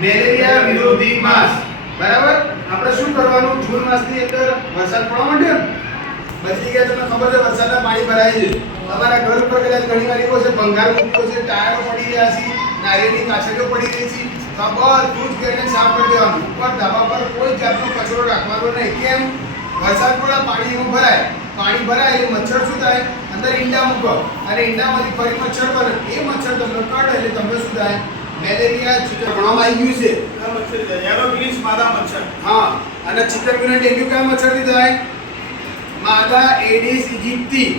Malaria વિરોધી માસ. બરાબર. આપણે શું કરવાનું? જૂન માસની અંદર વરસાદ પડવા માંડ્યો ને, બધી જગ્યાએ તમને ખબર છે વરસાદના પાણી ભરાય છે. તમારા ઘર ઉપર કદાચ ઘણી વાર એવું છે ભંગાર મૂક્યો છે, ટાયરો પડી રહ્યા છે, નારિયેળની કાછડીઓ પડી રહી છે, તો આ બધું જ કરીને સાફ કરી દેવાનું. ઉપર ધાબા પર કોઈ જાતનો કચરો રાખવાનો નહીં. કેમ? વરસાદ પડે પાણી એમાં ભરાય, પાણી ભરાય એટલે મચ્છર શું થાય? અંદર ઈંડા મૂકો અને ઈંડામાંથી ફરી મચ્છર બને. એ મચ્છર તમને કરડે એટલે તમને શું થાય? મેલેરિયા ભણવામાં આવી ગયું છે એનોફિલિસ માદા મચ્છર. હા, અને ચિકનગુનિયા ડેન્ગ્યુ કયા મચ્છરથી થાય? માદા એડિસ ઇજિપ્તી.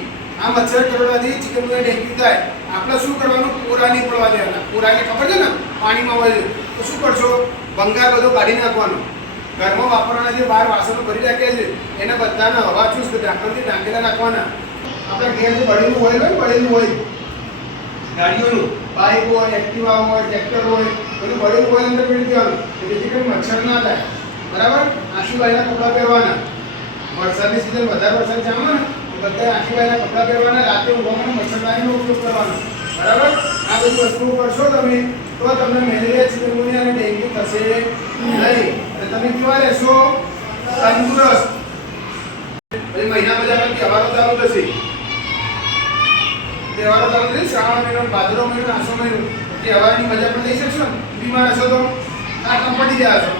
આ મચ્છર કરડવાથી ચિકનગુનિયા ડેન્ગ્યુ થાય. આપણે શું કરવાનું? કોરા નહીં પડવા દેવાના. કોરા એટલે ખબર છે ને પાણીમાં હોય તો શું કરશો? ભંગાર બધો કાઢી નાખવાનો. ઘરમાં વાપરવાના જે બહાર વાસણો ભરી રાખ્યા છે એને બધાને હવા ચૂસ ઢાંકણથી ઢાંકેલા રાખવાના. આપણે ઘેર જે બળેલું હોય ને, બળેલું હોય ગાડીઓનું, બાઇક હોય, એક્ટિવા હોય, ટ્રેક્ટર હોય, બધું બળેલું હોય અંદર પડી દેવાનું જેથી કરીને મચ્છર ના થાય. બરાબર. આશીભાઈના કપડાં પહેરવાના. વરસાદની સિઝન વધારે વરસાદ જામે ને તો બધા આશીભાઈના કપડાં પહેરવાના. રાતે ઊંઘવામાં મચ્છરદાનીનો ઉપયોગ કરવાનો. બરાબર. આ બધી વસ્તુઓ કરશો તમે તો તમને મેલેરિયા, ચિકનગુનિયા અને ડેન્ગ્યુ થશે નહીં અને તમે કેવા રહેશો? તંદુરસ્ત. પછી મહિના બધા તહેવારો ચાલુ થશે. તહેવારો ચાલુ થશે. શ્રાવણ મહિનો, ભાદરવો મહિનો, આસો મહિનો. તહેવારની મજા પણ લઈ શકશો ને. બીમાર હશો તો કામ પડી ગયા છો.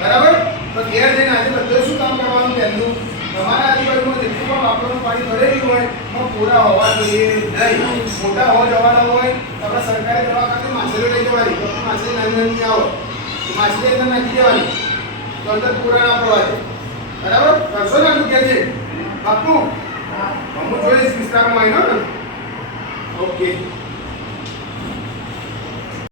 બરાબર. તો ઘેર જઈને આજે બધું શું કામ કરવાનું? પહેલું, તમારા આજુબાજુમાં જેટલું પણ વાપરવાનું પાણી ભરેલું હોય એમાં પૂરા હોવા જોઈએ નહીં. મોટા હોવા જવાના હોય તો આપણે સરકારી દવાખાને માછલીઓ લઈ જવાની. તો માછલી નાની નાની આવો માછલી અંદર નાખી દેવાની તો અંદર પૂરા ના પડવા દે. બરાબર. કરશો ને આટલું ઘેર જઈને? પાક્કું? હું જોઈશ વિસ્તારમાં આવીને. ઓકે.